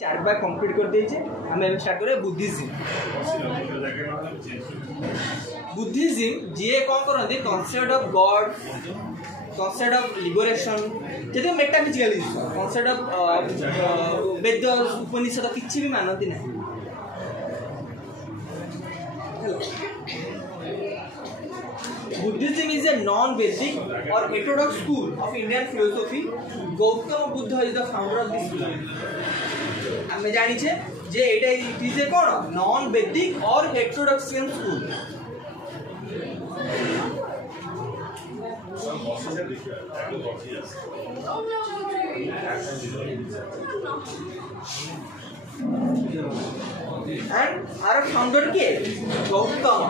चार बार कंप्लीट कर दिए आम स्टार्ट करें बुद्धिज्म। बुद्धिज्म जी कौन करते concept of God, concept of liberation, जैसे मेटाफिजिकल कॉन्सेप्ट ऑफ वेद उपनिषद किसी भी मानती ना। Buddhism is a non-Vedic or heterodox school of Indian philosophy. Gautama Buddha is the founder of this school. हमें जानी छे जे एटा it is a cone non-Vedic or heterodoxian school. And our founder के गौतम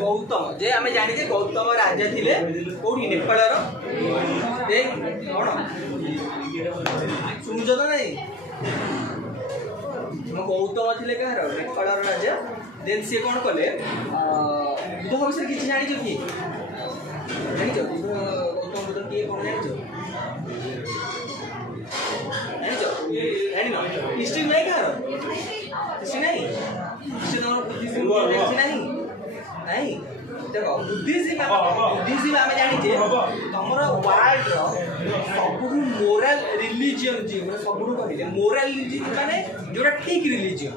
गौतम जे आम जानी गौतम राजा थिले कोठी नेपाल कौन सुनुच तो नहीं गौतम थिले कहार नेपाल राजा। देन सी कौन कले बुद्ध विषय किसी जानी कि गौतम बुद्ध किए कौन हिस्ट्री नहीं कहार हिस्ट्री नहीं हिस्ट्री नहीं नहीं देख बुद्धिज्म आम जानी तुम वर्ल्ड सब मोराल रिलीजियन जी मैं सब कहले मोराल माने जोटा ठीक रिलीजियन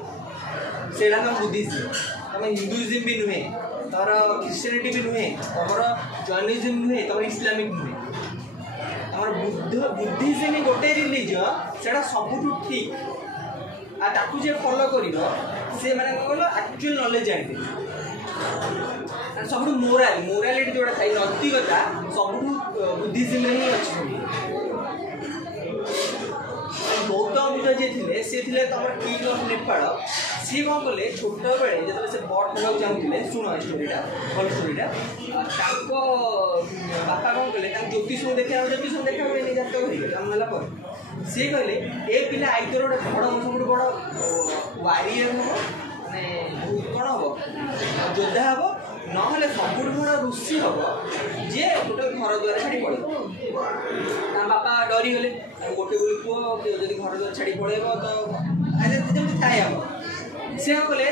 से बुद्धिज्म। तुम हिंदुइज्म भी नुहे तुम क्रिश्चियनिटी भी नुहे तुम जैनिज्म नुहे तुम इस्लामिक नुहे तुम बुद्धिज्म गोटे रिलीजियन से सब ठीक आकु जे फॉलो कर से मैंने कौन एक्चुअल नॉलेज जानी सब मोराल मोरालिटी जोड़ा था नैतिकता सब बुद्धिज्म ही अच्छी। गौतम बुद्ध जी थे सी थे तुम किंग ऑफ नेपाल सी कौन कले छोट बेले जो से बड़ होगा चाहूले शुण स्टोरीटा भल स्टोरीटा बापा कौन कले ज्योतिष देखा नहीं जातक सी कहले ए पिला आइदर गोटे बड़ सब बड़ वारियर हम माने कौन हम योद्धा हम ना सब बड़ ऋषि हम जे गोटे घर द्वार छाड़ी पड़े बापा डरीगले गोटे पुओ जब घर द्वार छाड़ी पड़े तो थाए हम सी कले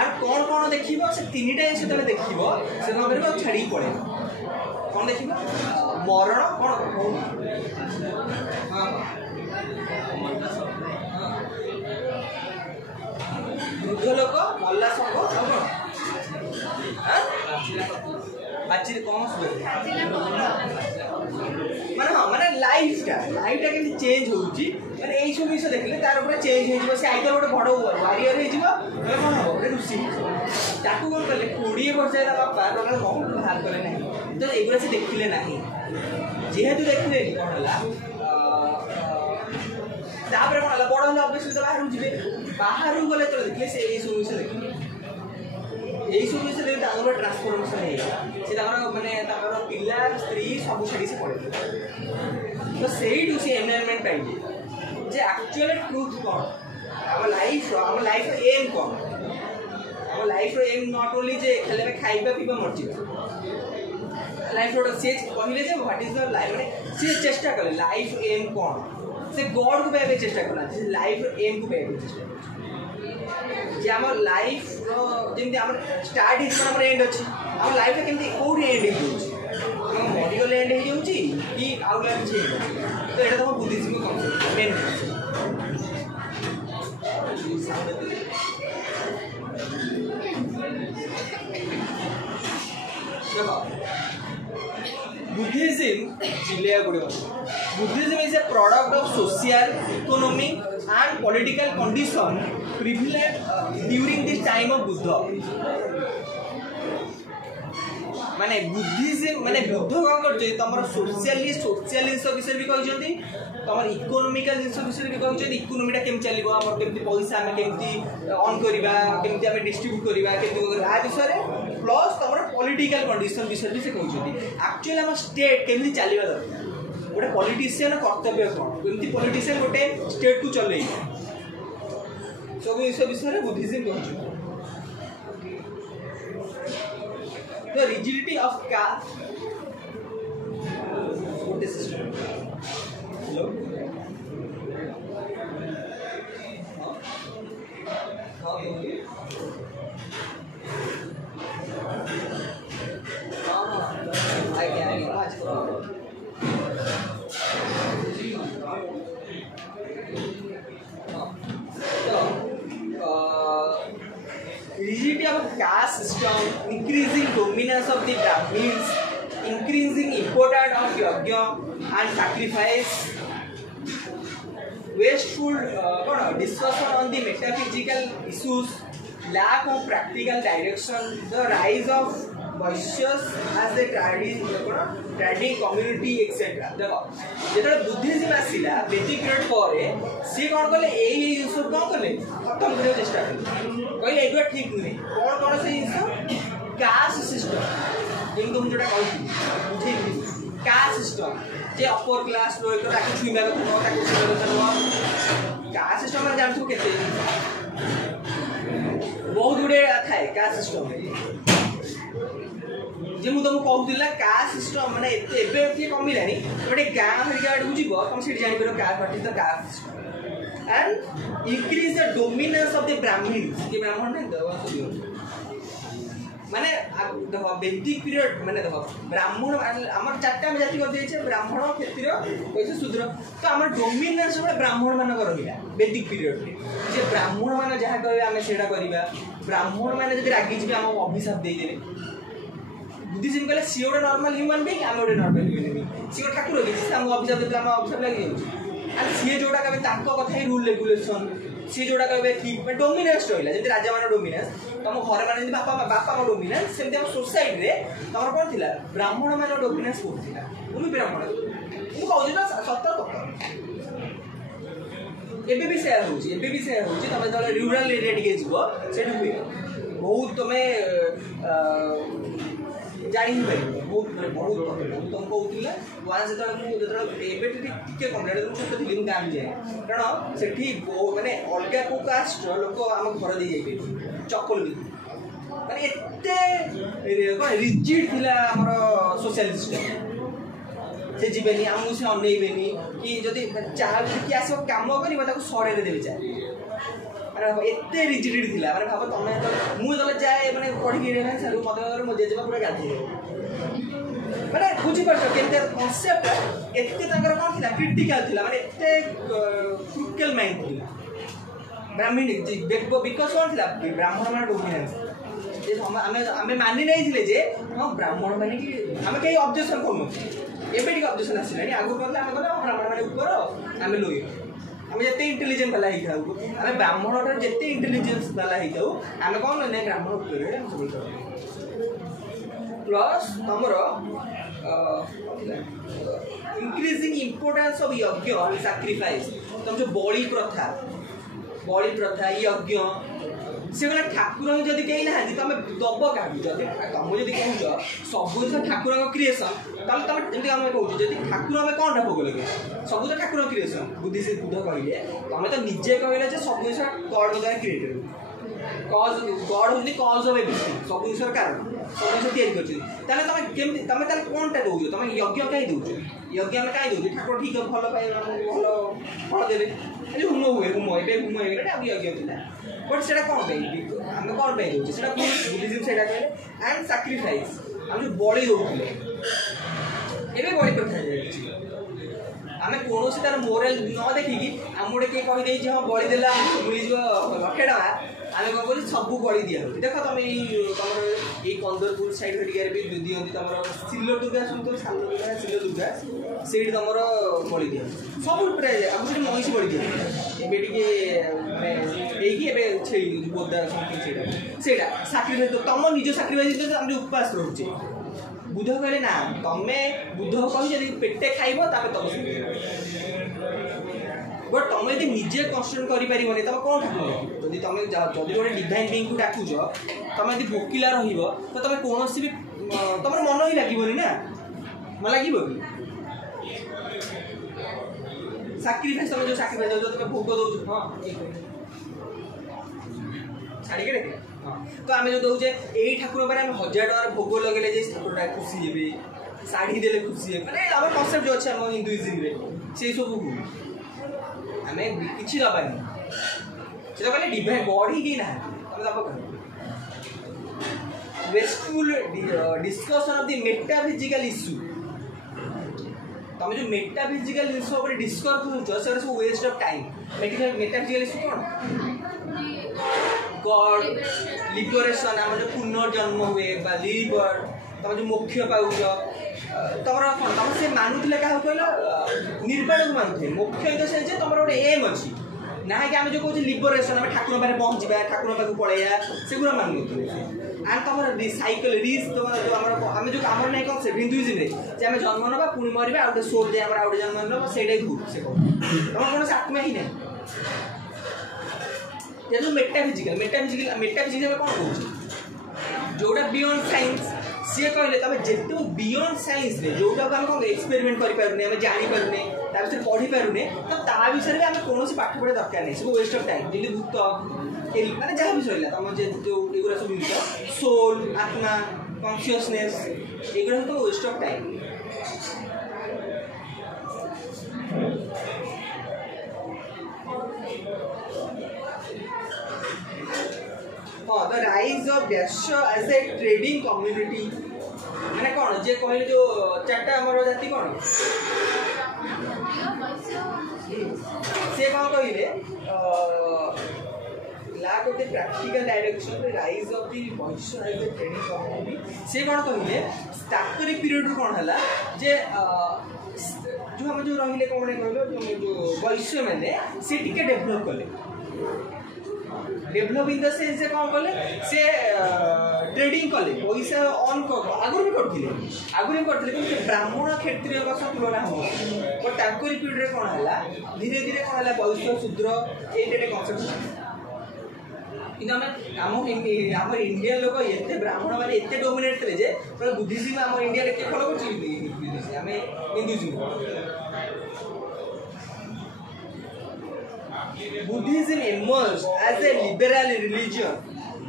आर कौन कौन देख से तीन टा जिन देख से कौन कर छाड़ी पड़े कौन देख मरण कौन वृद्ध लोक मल्ला संग बाची कौन माने हाँ माने लाइफटा केमती चेंज होउची माने एई सब विषय देखले तार ऊपर चेंज हो जिवो से आइदर गोटे बड़ वारियर हो जिवो कौन हो गोटे ऋषि ताकू कौन कले 20 वर्ष है बापा तो कौन बाहर कले नहीं तो एगुरा से देखिले नहीं जेहेतु देखिले कौन हला तापर कौन हला बड़ होला ऑब्वियसली तो बाहर जिवे बाहर गले तो देखिले से एई सब विषय देखिले यही सब विषय देखते आगे ट्रांसफॉर्मेशन हो माने पिला स्त्री सब छाड़ी से पड़े तो से एनवायरनमेंट पाइए जे एक्चुअल ट्रुथ कौन आम लाइफ एम कौन आम लाइफ एम नॉट ओनली जे खाली खाइबा पीवा मर्जी लाइफ सी कहले व्हाट इज द लाइफ मैंने सी चेष्टा कले लाइफ एम कौन से गॉड को पाइबा चेष्टा करना लाइफ एम को पाइबा चेष्टा जे आम लाइफ जमी आम स्टार्ट हो एंड अच्छी आम लाइफ केमती कौटी एंड हो मेडिकल एंड हो कि आउ किसी तो यहाँ तुम बुद्धिज्म कॉन्सेप्ट मेन बुद्धिज्म चिल्लिया गुड़े Buddhism is a product of social economic and political condition prevalent during this time of Buddha माने बुद्धिज्म माने बुद्ध कौन करते तुम सोशल विषय भी कहते तुम इकोनोमिकल जिन विषय भी कहते इकोनोमीटा केम चलो आम केमती पैसा आम केमती ऑन करवा केमती आम डिस्ट्रीब्यूट करवा केमती आ विषय प्लस तुम पॉलिटिकल कंडीशन विषय भी से कहते एक्चुअली आम स्टेट केमती चलवा दरकार गोटे पॉलिटिशियन कर्तव्य कौन केमती पॉलिटिशियन गोटे स्टेट को चल सब विषय बुद्धिज्म कहते the rigidity of caste system rigidity of caste system, increasing dominance of the Brahmins, increasing importance of yajna and sacrifice, wasteful discussion on the metaphysical issues, lack of practical direction, the rise of Vaishyas as a trading community etc. देखो जेतले Buddhism आसिला वैदिक period परे सी कोन कले एई जिंस कोन कले खत्म करे चेष्टा कले कहले एगो ठीक नुहे कोन कोन से जिंस कास्ट सिस्टम जेम तुम जोटा कहू बुझेई कास्ट सिस्टम जे अपर क्लास लोक ताकि छुइबा को न ताकि छुइबा को न कास्ट सिस्टम में जानथु केते बहुत गुडे थाए कास्ट सिस्टम जे मु तुमको कहूला कास्ट सिस्टम माने एबे के कमिलानी गोटे गाँ हरिका आडू जीव तुम से जानी पारो caste what is the caste system and increase the dominance of the Brahmins के ब्राह्मण ने माने देखो वैदिक पीरियड माने देखो ब्राह्मण हमर चारटा में जाति कर देछे ब्राह्मण क्षत्रिय वैसे शूद्र तो हमर डोमिनेंस बे ब्राह्मण मान कर रहिला वैदिक पीरियड रे जे ब्राह्मण मान जहा कहबे हमें सेडा करिबा ब्राह्मण माने जदि रागी जिबे हम अभिशाप दे देबे बुद्धिज्म कहले सी ओडे नॉर्मल ह्यूमन बीइंग हम ओडे नॉर्मल ह्यूमन बीइंग सी ओ ठाकुर के हम अभिशाप देला हम अभिशाप लागि जाउ एंड सी जोडा कहबे ताको कथा ही रूल रेगुलेशन सी जोडा कहबे ठीक में डोमिनेंस रहला जेते राजा मान डोमिनेंस तम घर माने बापा बापा को डोमिनेंस सेमते हम सोसाइटी रे तमर कोन थिला ब्राह्मण मान डोमिनेंस होथिला उनी ब्राह्मण मु कहू ना सत्य तत्व एबे भी शेयर होची तमे जले रूरल एरिया टिके जीवो सेठु हुए बहुत तमे जाई भाई बहुत तुम कहूला वन से एबे टिके कमरेड छोट थी गाम जाए कारण सेठी माने अलगा को कास्ट लोक आम घर दे जाइबे चप्पल भी माने एते रिजिड थिला हमर सोशल सिस्टम से जीवेनी आमु से अनेइबेनी कि जदि चाह कि आसो काम करिबा ताको सरे देबे चाहे माने एते रिजिड थिला माने भाबो तमे तो मु जले जाए माने पढी के रे सारू मदर मो जेजेबा पूरा गाधी माने बुझी परछो केते कांसेप्ट एते ताकर कोन थिला क्रिटिकल थिला माने एते क्रुकल माइंड थिला ब्राह्मण देखबो बिकॉज़ कोन थिला ब्राह्मण माने डोमिनेंस जे हमें मानि नै थिले जे हां ब्राह्मण माने कि हमें कई ऑब्जेक्शन करनु एबे टिक ऑब्जेक्शन आसिलानी आगु करले हमें कहले ब्राह्मण माने ऊपर हमें लोई हमें जते इंटेलिजेंट वाला ही थाउ हमें ब्राह्मण रे जते इंटेलिजेंस वाला ही थाउ हमें कोन नै ब्राह्मण ऊपर रे हम सब प्लस हमरो इंक्रीजिंग इंपोर्टेंस ऑफ यज्ञ एंड सैक्रिफाइस तुम जो बलि प्रथा यज्ञ से गला ठाकुर जदि कहीं ना तुम दब क्या तुम जब कहूच सब ठाकुर क्रिएसन तुम जमी आम कहूँ जब ठाकुर आम कौन भोग लगे सब तो ठाकुर क्रिएसन बुद्धि से बुद्ध कहले तुम तो निजे कहले सब जिन गॉड द्वारा क्रिएटेड कॉज गॉड होती कॉज ऑफ एवरीथिंग सब जिन कारण सब जिन तुम कौनटा दौच तुम यज्ञ कहीं दौच यज्ञ आम कहीं दौच ठाकुर ठीक भल पाए भल फल देवे हुम हुए हुम हुम यज्ञ था बट से कौन आम कौन दौचे से बुद्धिज्म से कहले एंड सैक्रिफाइस आम जो बलि दौले एवं बलि प्रथा आम कौन तार मोराल न देखिकी आम गोटे किए कहीदे हाँ बलि देला मिल लक्षे टका आम कौन कर सब बलि दिया देख तुम तुम ये कंदरपुर साइड एरिया भी दिखती तुम सिल दुर्गा शुणु साल दुर्गा सिल दुर्गा से तुम बलि दिया सब प्राय आम महिषी बलि दिया छेड़ी बोदा समथिंग से साक्रिफाइस तुम निज साक्रिफाइस आम उपवास रोचे बुध कहले ना तमें बुध कही पेटे खाइब तुम बट तुम यदि निजे कन्स्ट्रक्ट कर तुम कौन ठाकुर जदि तुम जदि गोटे डिवाइन बीइंग को डाकुच तुम यदि भोकिला रही तो तुम कौन भी तुम मन ही लगे ना मन लगे कि सैक्रिफाइस तुम जो सैक्रिफाइस जो तुम भोग दौ हाँ छाड़ी के तो आम जो दौचे यही ठाकुर पर 1000 टकर भोग लगे ठाकुर खुशी हे शाढ़ी दे खुशी हे मैंने आम कनसेप्ट जो अच्छे आम हिंदुइज्म से सब को आम कि दबानी से कहले डिवाइन गॉड ही कहीं ना दब wasteful discussion of the metaphysical issue तुम जो मेटाफिजिकल जिन डिस्कस कर सब वेस्ट ऑफ टाइम मेटाफिजिकल कौन गॉड लिबरेशन आम जो पुनर्जन्म हुए लिबर तुम जो मोक्ष पाऊच तुम तुम से मानुले क्या कहल निर्वाण को मानुले मोक्ष इन द सेंस तुम गोटे एम अच्छी ना कि आम जो कहे लिबरेशन आम ठाकुर पाखे पहुँचा ठाकुर पाक पलैया सेगुरा मानु एंड तुम साइकिल रिस्क तुम जो आम जो आम ना कन्सेप्ट हिंदुइज्म जे आम जन्म ना पुणी मरवा आउ सोल दे आउ जन्म ना से भूल से तुम कौन आत्मा ही ना जो मेटाफिजिकल कौन कौन जोटा बियॉन्ड साइंस सी कहले तुम जिते बियॉन्ड साइंस जोटा आम कौन एक्सपेरिमेंट करें जापे पढ़ी पारे तो ता विषय में आम कौन पाठ पढ़ा दरकार नहीं सब वेस्ट ऑफ टाइम जमी भूत मैंने जहाँ भी रहा तुम जो एगुरा सब जिन सोल आत्मा कॉन्शियसनेस एगुरा सब वेस्ट ऑफ टाइम हाँ the rise of Vysya as a trading community मैंने कौन जे कहले जो चार्टा आमर जाति कौन से कौन कहले lack of the practical direction the rise of the Vysya as a trading community से कौन कहले स्टार्टरी पीरियड कौन है जे जो हम जो रहिले कौन कहलो जो वैश्य मैंने से टिके डेवलप कले डेवलप इन द सेंस से कौन कले से ट्रेडिंग कले पैसा ऑन आगुरी भी करते कि ब्राह्मण क्षत्रिय सह तुलना हम बट ताकरी पीरियड कौन है धीरे धीरे कौन है वैश्य शूद्र ये कनसेप्ट कि आम इंडियन लोक ये ब्राह्मण मैंने एत डोमिनेट थे जे बुद्धिज्म आम इंडिया के फॉलो कर Hinduism Buddhism emerged as a liberal religion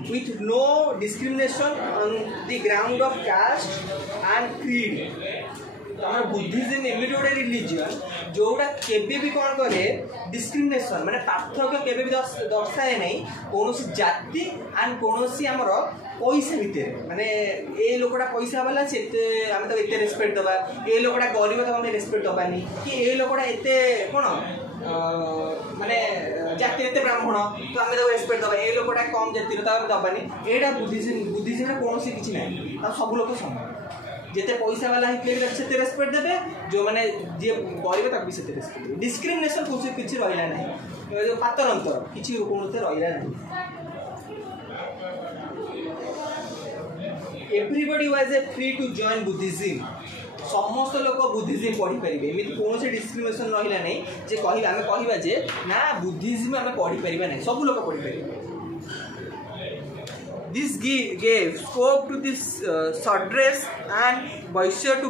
with no discrimination on the ground of caste and creed. Buddhism एमती गोटे रिलीजन जोटा केबे भी कौन करे डिस्क्रिमिनेशन माने पार्थक्य केबे भी दर्शाए नहीं कौन जाति एंड कौन आमर पैसा भितर माने ए लोकटा पैसा वाला से आम तो एत रेस्पेक्ट दबा ए लोकटा गरीब तो आम रेस्पेक्ट दबानी कि ए लोकटा एत कौन माने जाति एत ब्राह्मण तो आम तो रेस्पेक्ट दबा ए लोकटा कम जाति तो आम दबानी एटा बुद्धिज्म कौन किसी ना सब लोग समान जिते पैसा वाला होते से रेस्पेक्ट देते जो मैंने जी गरीब तक भी से रेस्पेक्ट देते डिस्क्रिमिनेशन किसी रहा ना जो पातर अंतर किसी कौन रहा ना everybody was a free to join Buddhism समस्त लोक बुद्धिज्म पढ़ी पारे एमती कौन से डिस्क्रिमिनेशन रहा नहीं जे आम कह जे ना बुद्धिज्म आम पढ़ी पार ना सब लोग पढ़ी पारे This gave scope to this Sudras and Vaishya to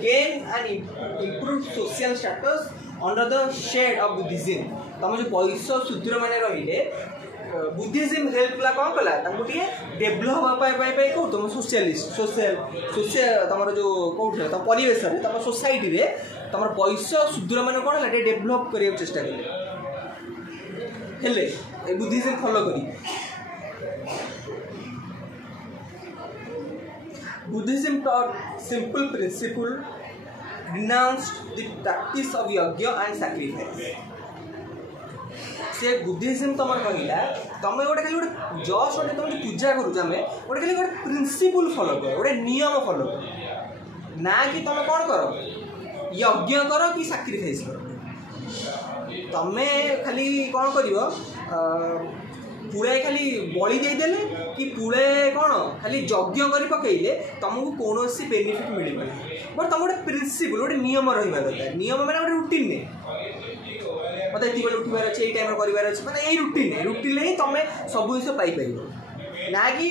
gain and improve social status under the shade of Buddhism. तम जो वैश्य शूद्र मैंने रही बुद्धिज्म हेल्प ला कौन कला टे डेभलप हाँपाई कौ तुम सोशलिस्ट सोशल तुम जो कौट तुम परिवेश तुम सोसाइटी रे तुम वैश्य शूद्र मैंने कौन है डेभलप करने चेष्टा कले बुद्धिज्म फॉलो करी Buddhism taught simple principle, renounced the practice of yajna and sacrifice. से बुद्धिज्म तुम कहला तुम गोटे खाली गोटे जस्ट गोटे तुम पूजा करूँ आम गोटे खाली गोटे प्रिंसिपल फॉलो कर गोटे नियम फॉलो कर ना कि तुम कौन कर यज्ञ कर कि सैक्रिफाइस कर तुम खाली कौन कर पुड़े खाली बलि देदेले कि पुड़े कौन खाली यज्ञ कर पकईले तुमको कौन बेनिफिट मिल पाए बट तुम गोटे प्रिंसिपल गोटे नियम रहा दरकार नियम मैंने गोटे रुटीन ने मतलब ये बेले उठार अच्छे ये टाइम कर मतलब यही रुटीन ही तुम सब जिस पाइपर ना कि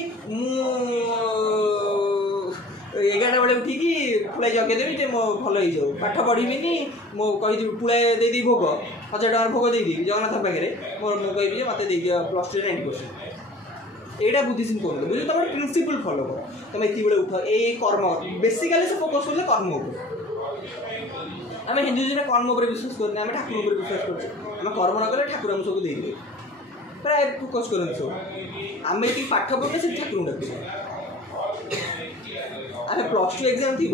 11 बेले उठिकी पुड़ा जगेदेवी जे मो भल हो जाऊ पाठ पढ़ी मो कही पुड़ा दे भोग 1000 टकर भोग देदी जगन्नाथ पाखे मोर कहि मत दे +2 90% एटा बुद्धिज्म कौन बुझ तुम प्रिंसिपल फॉलो कर तुम ये बेले उठ ये कर्म बेसिकली सब फोकस कर कर्म आम हिंदुइज्म कर्म पर विश्वास करने आम ठाकुर पर विश्वास कर कर्म न कले ठाकुर आम सब दे प्राय फोकस करते सब आम ये पाठ पढ़ने से ठाकुर डाक आम +2 एग्जाम थी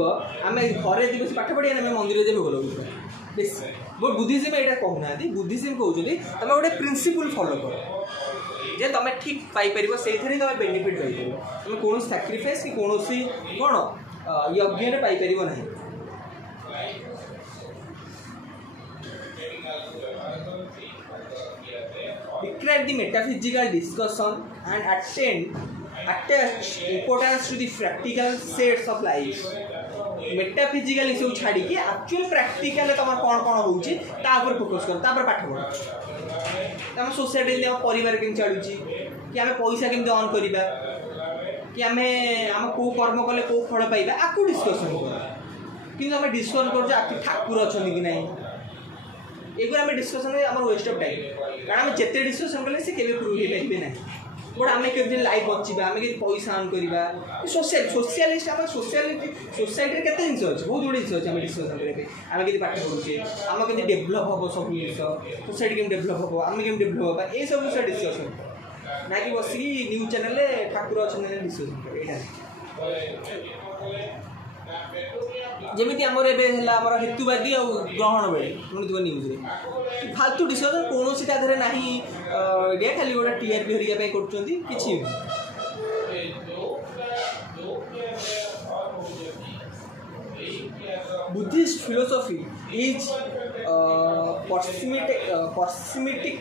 आम घरे दिवस पाठ पढ़ी आम मंदिर जे भोग लगू बेस बट बुद्धिज्म यहाँ कहूना बुद्धिज्म कहते तुम गोटे प्रिंसिपल फॉलो कर जे तुम ठीक पाइपर से तुम बेनिफिट पाइपर तुम कौन सैक्रिफाइस कि कौन कौन यज्ञ पाइपर ना describe the metaphysical discussion and attach importance to the practical sets of life metaphysical सब छाड़ी कि एक्चुअल प्रैक्टिकल तुम कौन कौन होउची ता ऊपर फोकस कर ता ऊपर पाठ पढ़ तुम सोसाइटी में परिवार केम चलुची कि आमे पैसा केम अर्न करबा कि आम को कर्म कले को फल पाइबा आकु डिस्कशन कर कि आम डिस्कशन कर ठाकुर अच्छा कि नहीं एगुरा आम डिस्कशन आम वेस्ट ऑफ टाइम कारण आम जिते डिस्कशन कले से केबे प्रूव हो पारे ना बट आम के लाइफ बचिबा आम के पैसा अर्न करवा सोशलिस्ट आम सोसाइटी के जिन अच्छे बहुत गुड जिन अच्छे आम डिस्कसन करने आम के पाठ पढ़ुचे आम के डेभलप हम सब जिन सोसाइटी केम डेभलप हम आम के डेभलप हाँ ये सब विषय डिस्कसन ना कि बस न्यूज चैनल ठाकुर अच्छा डिस्कसन कर जमी आमर एमर हेतुवादी और ग्रहण बेले शुणुव न्यूज फालतू डिस्कसन कौन सी ना ये खाली गोटे टीआरपी हरिया कर Buddhist philosophy is pessimistic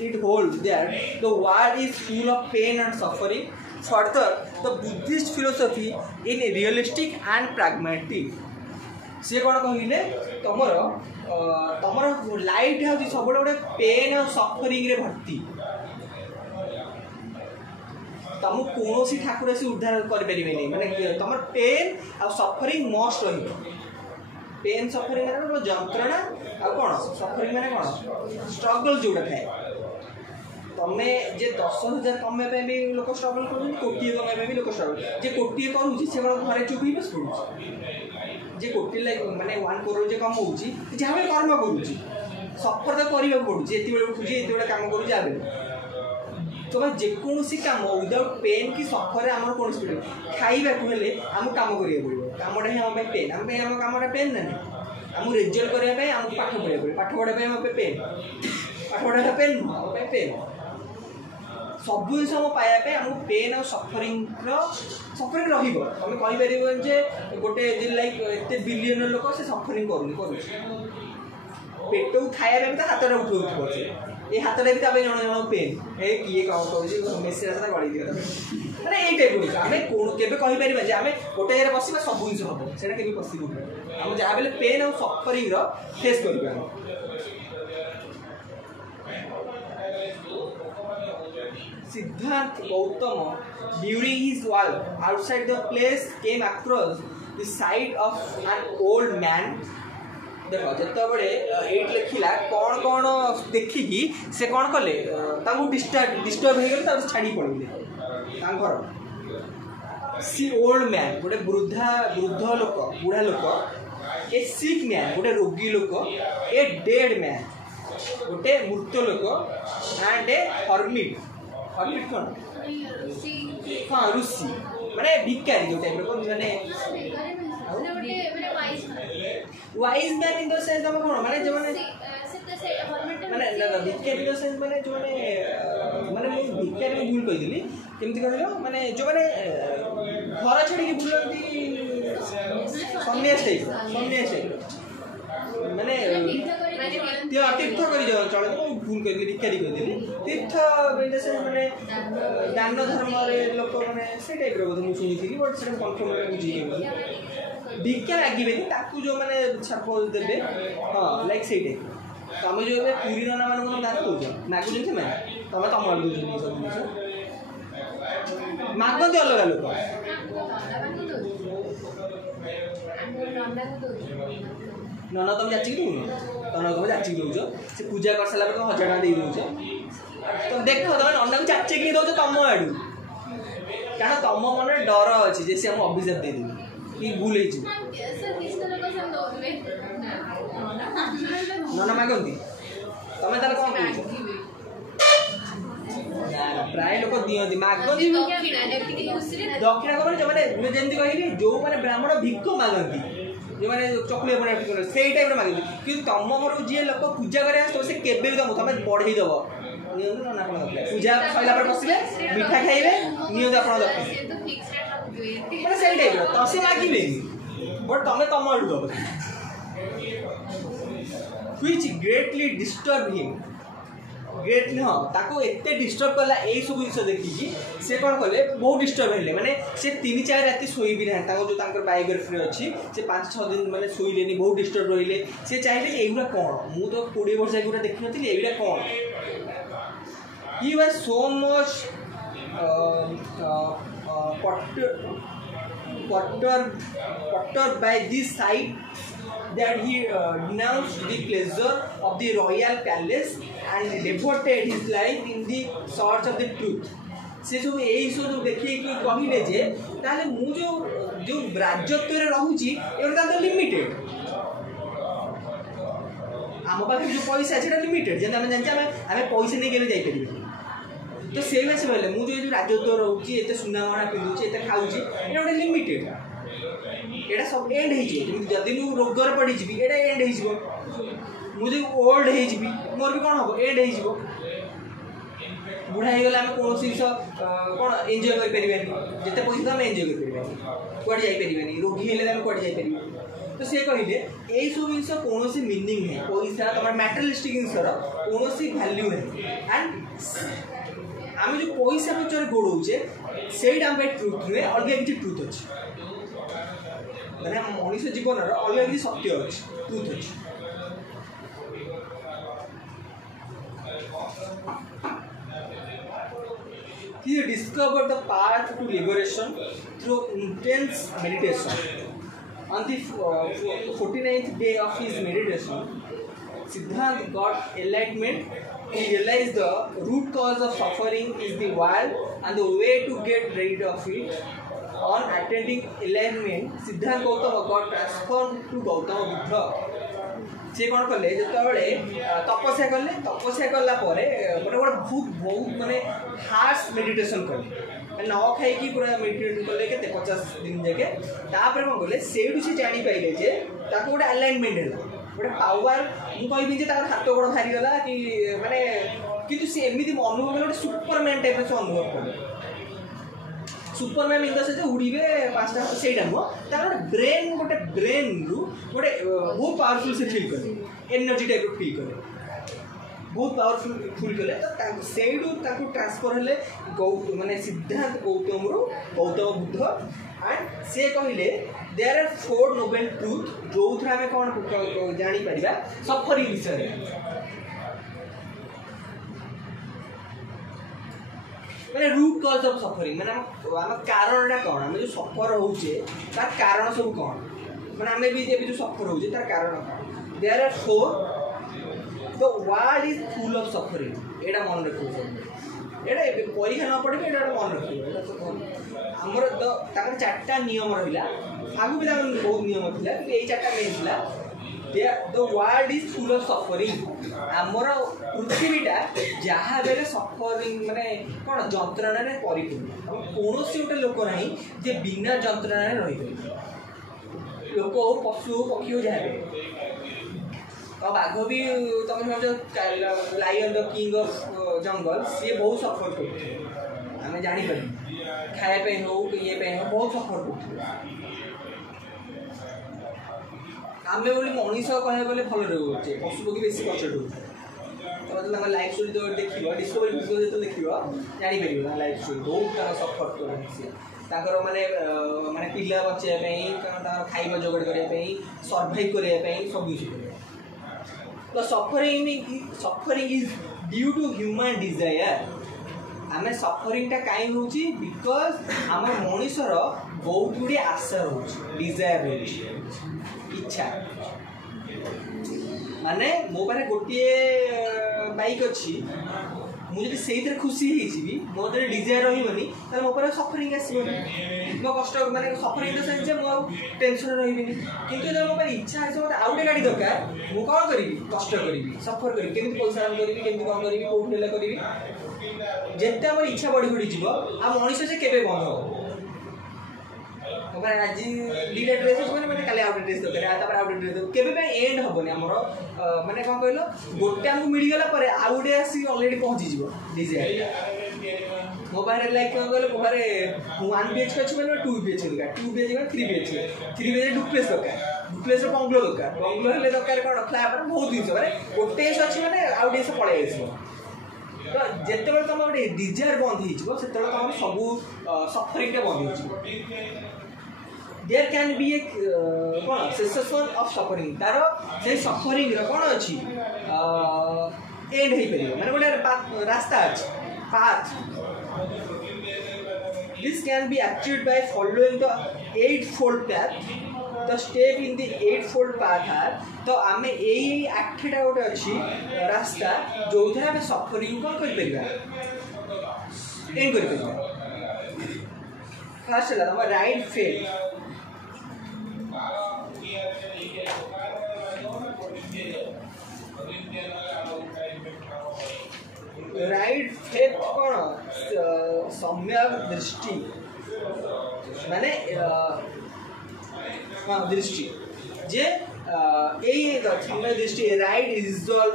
it holds that the world is full of pain and suffering. Further, the Buddhist philosophy in realistic and pragmatic. से कौन कहले तुमर लाइफ है सब गोटे पेन और सफरिंग रे भर्ती तुम कौन सी ठाकुर से उद्धार करें माने तुम पेन और सफरिंग मस्ट रही पेन सफरिंग माने जंत्रणा आ कौन सफरिंग माने कौन स्ट्रगल जोड़ा थाए तुम्हें जे 10,000 कमाई भी लोक स्ट्रगल कर कोटी कमाई भी लोक स्ट्रगल जे कोटी करुच्ची से घरे चुप ही बस पड़ू जे कोटी लाइक माने 1 करोड़ जे कमाऊँ जहाँ भी कर्म करुच्ची सफर तो करने पड़ूँ ये उठुची ये कम करुँ जहाँ तुम जेकोसी कम विदाउट पेन कि सफर आम कौन खाइबा आम कम करा पड़ो कमटा ही आम पेन आम कमटा पेन ना आम रिजल्ट करने आमको पाठ पढ़ा पड़े पाठ पढ़ाई पेन पाठ पढ़ा पेन नुह पेन सब जिन पाइबा आमको पेन और सफरिंग सफरिंग रुम कहीपर गोटे लाइक एत बिलियन लोक से सफरिंग कर पेट खाया तो हाथटा उठाऊ ये हाथटा भी जन जन पेन ए किए कौन कर मेसेज आसा गड़ी दिया मैंने यही टाइप गुड़ आम केवे कहीपर आम गोटे जगह बस सब जिन हम से पसिबल आम जहाँ बेले पेन और सफरिंग फेस कर Siddharth Gautama during his walk outside the place came across the sight of an old man. देखो जिते बड़े एट लिखला कौन कौन देखिकी से कौन कले डिस्टर्ब हो गले छाड़ी पड़े सी ओल्ड मैन गोटे वृद्ध लोक बुढ़ा लोक ए सिक मैन गोटे रोगी लोक ए डेड मैन गोटे मृत लोक एंड ए हर्मिट हर्मिट कौन हाँ ऋषि माने भिकारी जो टाइप माने wise man in the sense हम कौन माने जो माने माने ना भिकारी इन द सेंस माने जो माने भिकारी में भूल कहिदली केमति कहलो माने जो माने घर छाड़ी के बुलंती सन्यास टाइप माने तीर्थ कर चल भूल कर भिकारी कहिदली तीर्थ माने दान धर्म लोक माने से टाइप रो मुझे शुणी बट से कन्फर्म बुझी भिक्षा मागे ताकू जो मैंने सपोज देवे हाँ लाइक से टाइप तुम जो पूरी नना मान दान कौच मागुन से तुम तुम आड़ दे सब जिन मागती अलग लोक नना तुम जाचिक दौन नना तुम जाचिक दौच से पूजा कर सारा तुम 1000 टका दे दौच तुम देख तुम नना को जाचिक दौच तुम आड़ू क्या तुम मन डर अच्छे जे सी अभिशाप देदेवी कि भूल नना मागती तुम तार कौन प्राय लोक दियंती मागती दक्षिणा कौन जो मैंने जमी कहली जो मैंने ब्राह्मण भिक्क मागती जो मैंने चकुलिया बना से टाइप मागती कि तुम घर जी लोक पूजा कर से केवे भी तुम बढ़ईदेव पूजा सरला बसले मिठा खाइबे नियंतु आप मैंने से टाइप तो से मागे बट तुम तुम आड़ दब which greatly disturb him greatly हाँ ताको एते डिस्टर्ब कला ए सब जिन देखिकी से कौन कले बहुत डिस्टर्ब हेले माने से 3-4 राति सोई भी ना जो बायोग्राफी अच्छी से 5-6 दिन माने सोइलेनी बहुत डिस्टर्ब रहिले से चाहिए एगुड़ा कौन मु तो 20 वर्ष एगुड़ा देखि नथिली एगुड़ा कौन he was so much perturbed by this sight that he denounced the pleasure of the royal palace and devoted his life in the search of the truth. से सब यही सब देखिए कि कहले जे ताले मु जो राज्यत्व रे रहूची एटा तो लिमिटेड आम पाखे जो पैसा है लिमिटेड जेना हम जानचे आम पैसा नहीं केले जाई परिबे तो से वैसे बोले मु जो राज्यत्व रहूची एते सुना गहना पिंधुची एते खाऊची एटा गोटे लिमिटेड एटा सब एंड हो जदि मु रोगर पड़ी जी एटा एंड हो मुझे ओल्ड हो मोर भी कौन हम एंड हो बुढ़ा हो गला कौन जिस कौन एंजॉय करें जिते पैसा आम एंजॉय करें कड़े जापरें रोगी हेल्ले कड़े जापरें तो सी कहले यही सब जिन कौन मीनिंग है पैसा तुम मैटेरियलिस्टिक जिनसर कौन भैल्यू है एंड आम जो पैसा पचर गोड़े से ट्रुथ नुहे अलग किसी ट्रुथ अच्छे मैंने मनुष्य जीवन अलग किसी सत्य अच्छे ट्रुथ अच्छे He discovered the path to liberation through intense meditation. On the 49th day of his meditation, Siddhartha got enlightenment. He realized the root cause of suffering is the world and the way to get rid of it. On attaining enlightenment, Siddhartha Gautama got transformed to Gautama Buddha. से कौन कले जो तपस्या कले तपस्या कला गोटे बहुत बहुत माने हार्श मेडिटेशन कले न खाई पूरा मेडिटेट कले के 50 दिन जाके तापर कौन कले से जानी पाइले जे ताको गोटे अलाइनमेंट है गोटे पावर मु कहबी हाथ गोड़ भारी गला कि माने किंतु से एमती अनुभव गोटे सुपरमैन टाइप से अनुभव कले सुपरमैन इन द सेंस उड़ीबे 5टा सेटा नुह ब्रेन गोटे ब्रेन रु गोटे बहुत पावरफुल से फील करे एनर्जी टाइप फील करे बहुत पावरफुल फील कले तो सेडू ताकू ट्रांसफर हेले माने सिद्धांत गौतम रु गौतम बुद्ध एंड से कहले देयर आर 4 नोबल ट्रुथ जो थरा में कौन जानी परिबा सफरिंग विषय मैंने रूट कज ऑफ सफरिंग मैंने आम कारणटा कौन आम जो सफर होचे तार कारण सब कौन मैंने आम भी जो सफर होचे तार कारण कौन there are 4 the world is full of suffering एटा मन रखो एटा परीक्षा न पड़े एटा मन रखो आमर ताकर 4टा नियम रहिला आगु भी बहुत नियम थिला ए 4टा मेन थिला the world is full of suffering आमर पृथ्वीटा जहाँ बेले सफरिंग माने कौन जंत्रणा रे परिपूर्ण कौन से गोटे लोक ना जे बिना जंत्रणा रे रही लोक हो पशु हो पक्षी हो जहाँ बाघ भी तुम समझ लायन द किंग ऑफ जंगल सी बहुत सफर करते आम जापर खायापी हो ये बहुत सफर करते आम बोली मनीष कह भल रोचे पशु पक्षी बेस कष्ट होते तो लाइफ स्टोरी जो देख डिस्कवरी भिडियो जो देख जापर लाइफ स्टोरी बहुत सफर कर माने माने पिला बचाई खाइबा जोगाड़ करने सर्वाइव करने सब किसी तो suffering is due to human desire आम सफरिंगटा कहीं हो बिकज आम मनीषर बहुत गुड़ी आशा हो डिजायर हो इच्छा माने मो पारे गोटे बाइक अच्छी मुझे से खुशी होगी मो डिजायर रही मो पर सफरिंग आसबनी मो कष्ट मानते सफरिंग द सेन्स मो टेंशन रही कि मो इच्छा है मतलब आउ गए गाड़ी दरकार मुझे कौन करी कष्ट करी सफर करी केमी पैसा करी केमी कौन करी कौन करी जिते आम इच्छा बढ़ी बढ़ी जीव आ मनीष से केवे बंद हो आज दुटा ड्रेस अच्छे मैंने काली आउट ड्रेस दरकार आउट ड्रेस केवे एंड हेनी आमर माने कौन कहल गोटे आमको मिलगला आउ गोटे आसिक अलरेडी पहुँची डिजायर मो पाखे लाइक कौन कहल मो पाखे 1 BHK अच्छे मैंने 2 BHK दरकार 2 BHK 3 BHK 3 BHK डुप्लेक्स दरकार डुप्लेक्स बंगलो दरकार बंगलो हेल्ले दरकार कौन फ्लैट बहुत जिन मैंने गोटे अच्छे मैंने आउ डेस पलि आस तो जिते तुम गोटे डिजायर बंद हो तुम सब सफरिंग बंद हो देयर कैन बी ए कौन सेसेसन ऑफ सफरिंग तार से सफरिंग कौन अच्छी एंड हो पार मैंने गोटे रास्ता अच्छे path this can be achieved by following the 8-fold path the step in the 8-fold path are तो आम यही 8टा गोटे अच्छी रास्ता जो थे आम सफरिंग कौन कर एंड कर फर्स्ट है तुम राइट फेथ राइट फेथ कौन सम्यक दृष्टि माने दृष्टि जे यही सम्यक दृष्टि right resolve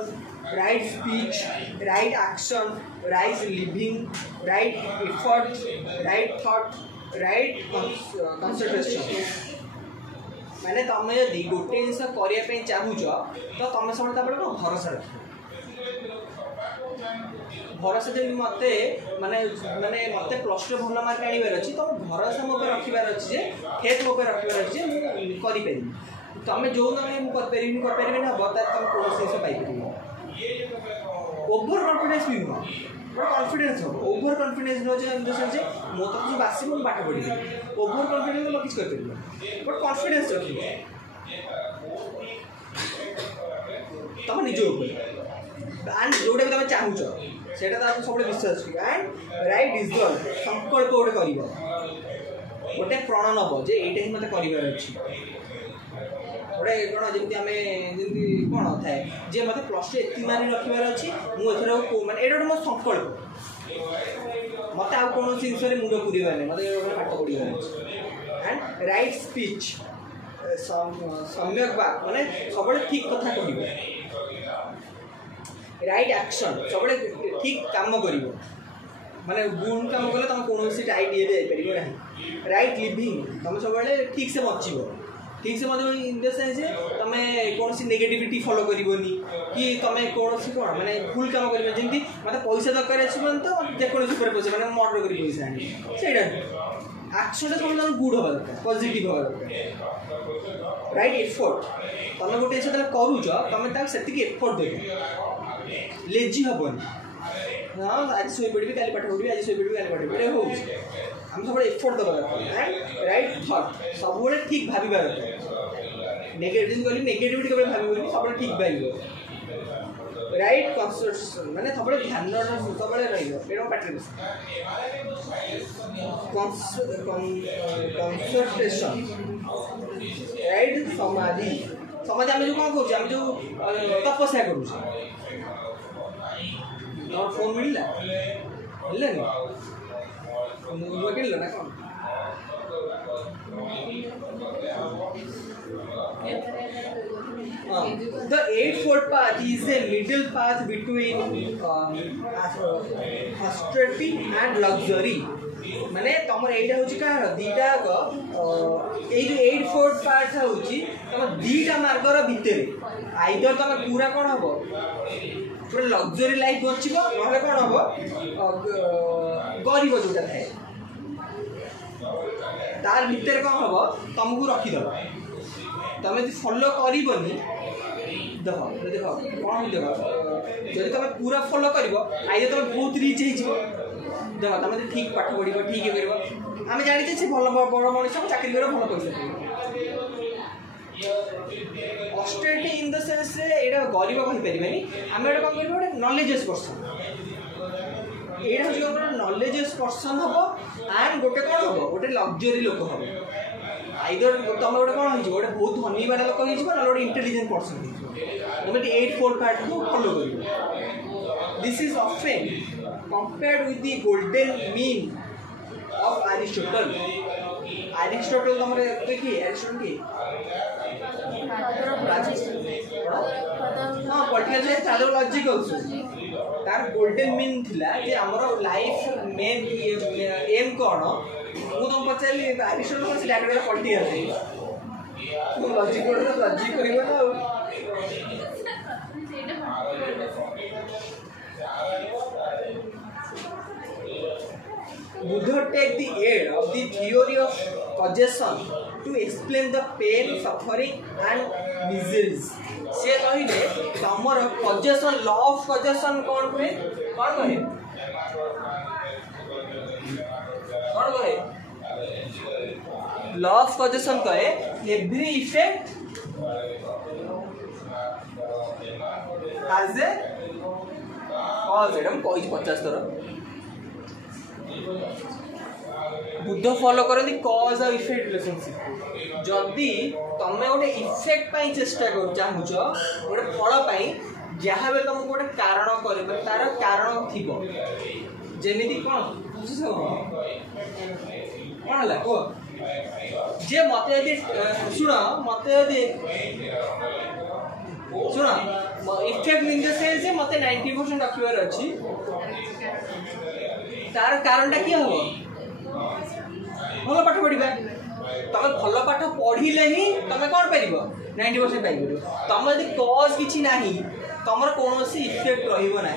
right speech right action right living right effort right thought right concentration माने तुम यदि गोटे जिन करने चाहूच तो तुम सब भरोसा रख भरोसा जब मत माने माने मत +2 भल मार्क आनबार अच्छी तुम भरोसा मो रखार अच्छे फेथ मो रखार अच्छे मुझे तुम जो ना कर हम तुम कौन जिन पाइपर ओभर कॉन्फिडेंस भी नुह बट कॉन्फिडेंस हम ओभर कॉन्फिडेंस नुहे मो तो किसी बासी मुझे पाठ पढ़ी ओभर कॉन्फिडेंस मैं किसी कर बट कॉन्फिडेंस रखिए तुम निज एंड जोटा भी तुम चाहूच से सब विश्वास एंड राइट रिजल्ट संकल्प गोटे कर गोटे प्रण नब जे ये ही मतलब कर गोटे कौन जमी आम जमी कौन थाए जे मतलब +2 एति मार्क रखार अच्छी मुझे मैंने ये मो संकल्प मत आ कौन जिन मुंड पूरबार मतलब पाठ पढ़ार अच्छे एंड राइट स्पीच सम्यक बात माने सब ठीक कथा कह राइट एक्शन सब ठीक काम कर माने गुण काम कले तुम कौन टाइट ये जापर ना राइट लिविंग तुम सब ठीक से बचब ठीक से मतलब इन द सेंस तुम कौन सी नेगेटिविटी फॉलो करनी कि तुम कौन सी कौन मैंने भूल काम कर जमी मतलब पैसा दरकार अच्छे तो जेको पैसा मैंने मर्डर कर पैसा आनी से एक्शन सब गुड हवा दरकार पॉजिटिव हवा दरकार राइट एफर्ट तुम गोटे जिन करुच तुम से एफर्ट देख लेजी हेनी हाँ आज शो पड़ी काली पाठ पढ़ी आज शो पड़ी काली पाठ पढ़ी हो आम सब एफर्ट दबा दरकार राइट थॉट सब ठीक भावार नेगेटिव नेगेटिविटी कभी भाव सब ठीक भाव राइट कंसंट्रेशन माने सब ध्यान सब रही पाठ कंसंट्रेशन राइट समाधि समाधि आम जो कौन करें जो तपस्या करुचे और फोन मिलला मिललानी नुआ किनल ना कौन the 8-fold path is a middle path between austerity and luxury माने तुम एटा होची का दीटा ए जो 8-fold पार्ट होची तुम दीटा मार्गर भितर आइदर तुम पूरा कौन हम पूरा लग्जरी लाइफ बचब ना कौन हम गरीब जोटा थाए तार भितर कौन हम तुमको रखीदेव तुम जो फॉलो करनी देख देख कौन देख जब तुम पूरा फॉलो कर आइदर तुम बहुत रिच हो देख तुम ठीक पाठ पढ़ ठीक ये कर आम जानी से भल बड़ मनीष चाकरी कर भल पैसा ऑस्टेरिटी इन द सेंस रे एटा गरीब कहि परिबानी आम एटा कौन कर नॉलेजेस पर्सन एटा हूँ गोटे नॉलेजेस पर्सन हम एंड गोटे कौन हम गोटे लग्जरी लोक हम आइदर तुम गोटे कौन हो गोटे बहुत धनी वाला लोक हो गोटे इंटेलिजेंट पर्सन तुम 8-4 फैक्ट को फॉलो कर this is often compared with the golden mean of Aristotle तुम देखिए एरिस्टोटल की हाँ पॉलिटिकल साइंस तार लॉजिक ऑल्सो तार गोल्डन मीन थिला जे हमर लाइफ मेन एम कोन मु तुम पचारली एरिस्टोटल से डायरेक्ट पॉलिटिकल साइंस तुम लॉजिक करिबो ना Buddha take the aid of the theory of causation to explain the pain, suffering and miseries. से कहिले तमर causation law of causation कौन कहे law of causation कहे every effect has a cause Adam कोई 50 तरह बुद्ध फॉलो करती कॉज और इफेक्ट रिलेशनशिप जदि तुम गोटे इफेक्ट चेष्टा कर चाहूच गोटे फल जहाँ भी तुमको गोटे कारण कर तार कारण थी जमी कौन कौन है कह जे मत शुण मत शुण इफेक्ट इन द सेंस मत 90% रखिबार अच्छी तार कारण किए हम भल पाठ पढ़ा तुम भल पाठ पढ़ले ही तुम कौन पार 90% पाइपर तुम यदि कज कि ना तुम कौन इफेक्ट रहा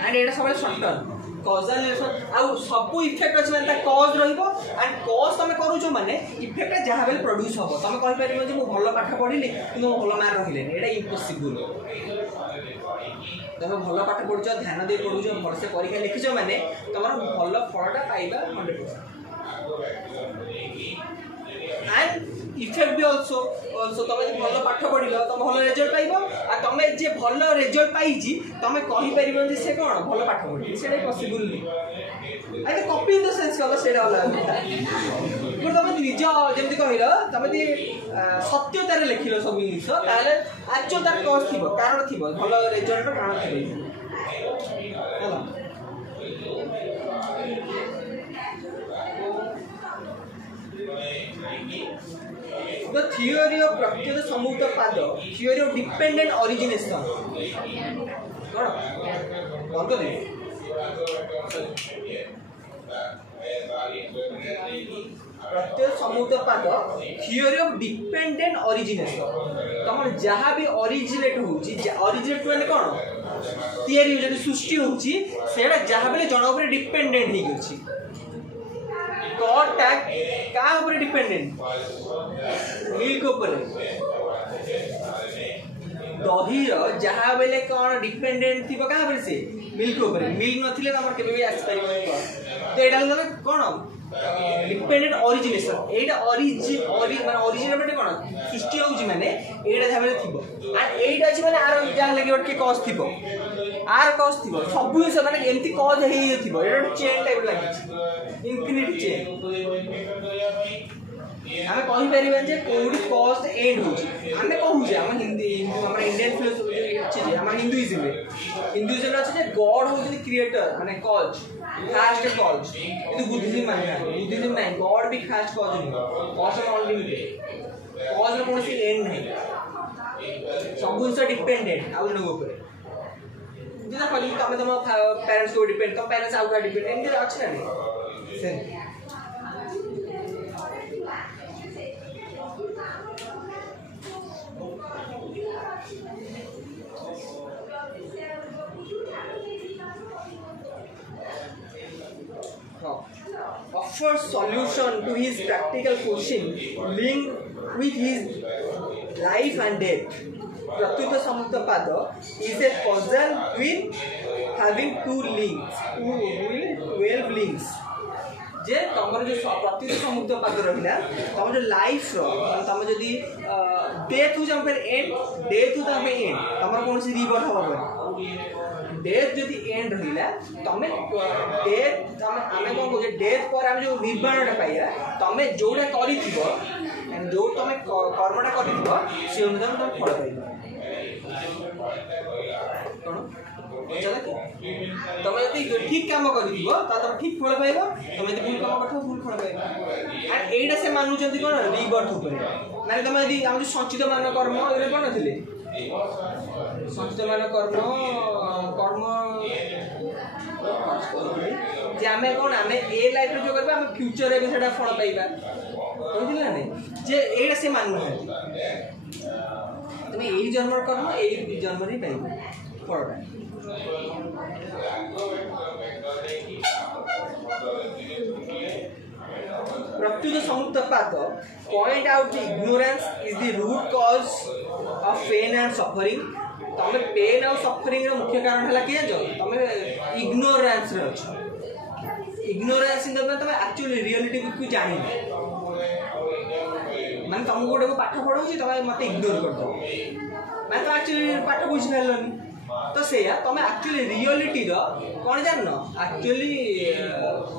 एंड ये सब सर्ट टर्म कजल रिलेशन आउ सब इफेक्ट अच्छे मैंने कज रही एंड कज तुम करुच मैंने इफेक्ट जहाँ भी प्रोड्यूस हम तुम कहीपर मुझे भल पाठ पढ़ी कि भल मार्क रखिले ये इम्पॉसिबल तुम भल पाठ पढ़ुच ध्यान दे पढ़ुच भलसे परीक्षा लिखिच मैंने तुम भल फलटा पाइबा 100% एंड इफेक्ट भी ऑल्सो तुम भल पाठ पढ़ल तुम भल रिजल्ट पाइब आ तुम जे भल रिजल्ट पाई तुम कहीपर से कौन भल पाठ पढ़ी से पॉसिबल नहीं अरे कॉपी इन द सेंस कल से अलग तुम निज जमी कहल तुम सत्यतार लिखिल सब जिन एक्चुअल तार कज थी कारण थी भल रिजल्ट कारण थी The theory of prakyata samukta pada, theory of dependent origination. कौन? कौन तो नहीं? प्रत्यय समूत पाद थियोरी ऑफ डिपेंडेंट ओरिजिनेशन तुम जहाँ भी ओरिजिनेट होची ओरिजिनेट माने कौन तैयारी हो सृष्टि होची सेटा जहाँ भी जन ऊपर डिपेंडेंट हो गई कॉटा क्या ऊपर डिपेंडेंट मिल्क ऊपर दही जहाँ बेले कौन डिपेंडेंट थी क्या से मिल्क ऊपर मिल्क नथिले तुम केबे भी आसी पारिबो तो एटा कौन डिपेंडेंट ओरिजिनेशन एटा माने ओरिजिन बटे कौन सृष्टि होउची माने एटा जहाँ बेले थिबो आ एटा अछि माने आर जहाँ लगे के कॉज थिबो आर कॉज थिबो सब से माने एंती कॉज हे थिबो एटा चेन टाइप लागि इनफिनिट चेन आमे कहि परिबन जे कोडी कॉस्ट एंड होची आमे कहू जे हम हिंदी हमरा इंडियन फिलोसफी अछि जे हमरा हिंदुइज्म रे अछि जे गॉड होज द क्रिएटर माने कॉज फास्ट कॉज इदु बुद्धिज्म माने बुद्धिज्म नै गॉड भी फास्ट कॉज नै कॉज अनलिमिटेड कॉज रे कोनसी एंड नै सब से डिपेंडेंट आउ न ऊपर जेना कहली तमे तम पेरेंट्स को डिपेंड तम पेरेंट्स आउ का डिपेंड एंड अछि ना से offers solution to his practical question linked with his life and death. Pratyuta samukta pada is a puzzle with having 12 links. जे तुम जो प्रत्येक समुद्र पाद रहा तुम जो लाइफ तुम जदि डेथ हूँ एंड डेथ हूँ तुम एंड तुम कौन सी रिबर्थ हम डेथ जदि एंड रहा तुम डेथ आम कौन कहे डेथ पर आम जो निर्माणटा पाइबा तुम जोटा कर जो तुम कर्मटा कर से अनुसार तुम फल पाइब तुम जो ठीक काम कर तुम ठीक फल पाइब तुम जो भूल काम कर भूल फल पाइब एंड एटा से मानुंट कौन रिबर्थ माने तुम यदि आम संचित मान कर्म ये कौन थे संचित मान कर्म कर्म जे आम कौन आम ए लाइफ जो करवा आम फ्यूचर भी से फल पाइबा बुझे ना जे एटा से मानु तुम यही जन्म कर्म यही जन्म ही पाइब फलटा Pratitya Samutpada point out the ignorance is the root cause of pain and suffering तुम पेन और सफरिंग मुख्य कारण है कि तुम इग्नोरेंस इग्नोरेंस इन तुम एक्चुअली रियलिटी को जान माने तुमको गोटे को पाठ पढ़ाऊँ तुम मत इग्नोर कर दो माने तुम एक्चुअली पाठ बुझी पारलनी तो से तुम एक्चुअली रियलिटी कौन जान एक्चुअली